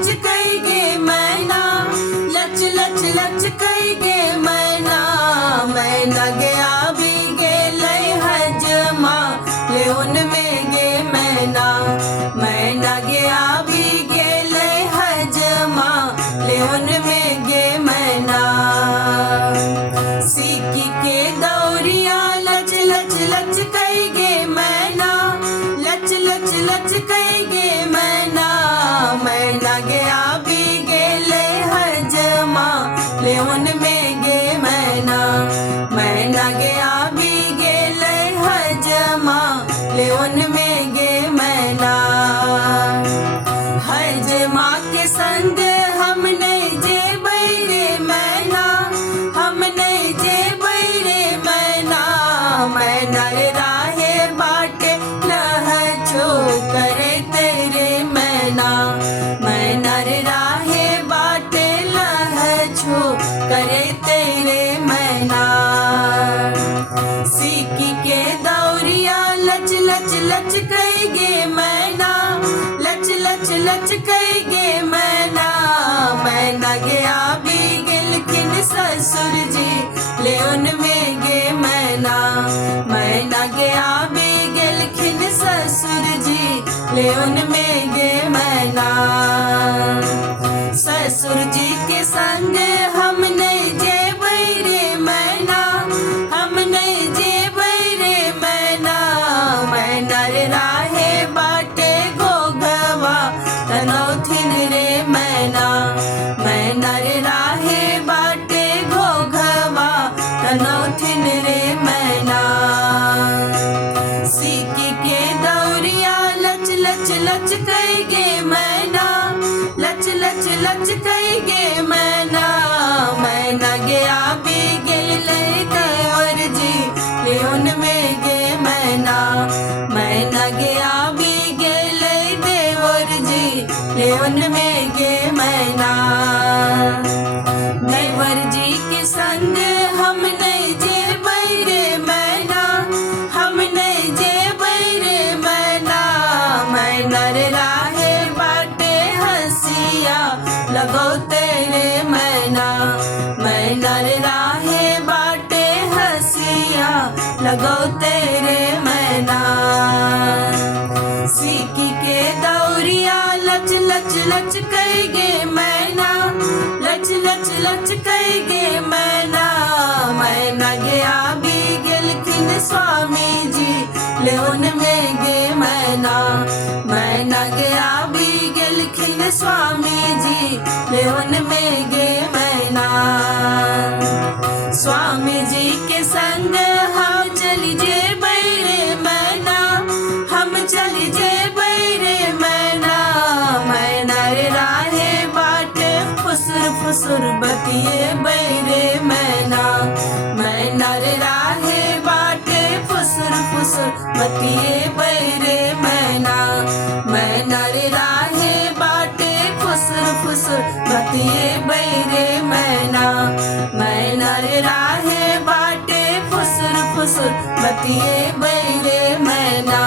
लच कई गे मैना, लच लच लच कई गे मैना, मैना गया भी गे लय हजमा ले उनमें गे मैना, मैना गया भी गे लय हजमा ले उनमें गे मैना। सीकी के दौरिया लच लच लच कई गे मैना, लच लच लच कई गे मैना, मैना गया भी गे ले हजमा ले उनमें गे मैना, मैना गया भी गे ले हजमा ले उनमें गे मैना। हजमा के संग हम नहीं जे बैरे मैना, हम नहीं जे बैरे मैना, मैना रे राहे बाटे लहछो करे तेरे मैना, मैना रे राहे बाटे लहछो करे तेरे मैना। सीकी के दौरिया लच लच लच कई गे मैना, लच लच लच कई गे मैना, मैना गया भी गिलखिन ससुर जी ले उनमें गे मैना, मैना गया भी गिलखिन ससुर जी ले उनमें गे मैना। ससुर जी के संग हम नहीं जे बैरे मैना, हम नहीं जे बैरे मैना, मैना रे राहे बाटे गोगवा तनौथिन रे मैना, मैना रे राहे बाटे गोगवा तनौथिन रे मैना। सीकी के दौरिया लच लच लच कई गे मैना, लच लच लच कई गे मैना, मैना गया भी गे ले देवर जी ले उनमें गे मैना, मैना गया भी गे ले देवर जी ले उनमें गे मैना। देवर जी के संग हम नहीं जे बैरे मैना, हम नहीं जे बैरे मैना, मैना रे राहे बाटे हंसिया लगो तेरे मैना, मैना रे राहे बाटे हंसिया लगो तेरे मैना। सीकी के दौरिया लच लच लच कई गे मैना, लच लच लच कई गे मैना, मैना गया भी गिलखिन स्वामी जी ले उनमें गे मैना, मैना गया भी गिलखिन स्वामी जी ले उनमें गे मैना। स्वामी जी के संग हम चली जे बैरे मैना, हम चली जे बैरे मैना, मैना रे राहे बाटे फुसुर फुसुर बतिए बैरे मैना, मैना रे राहे बाटे फुसुर फुसुर बतिए बैरे मैना, मैना रे राहे बाटे फुसुर फुसुर बतिए बैरे मैना, मैना रे राहे बाटे फुसुर फुसुर बतिए बैरे मैना।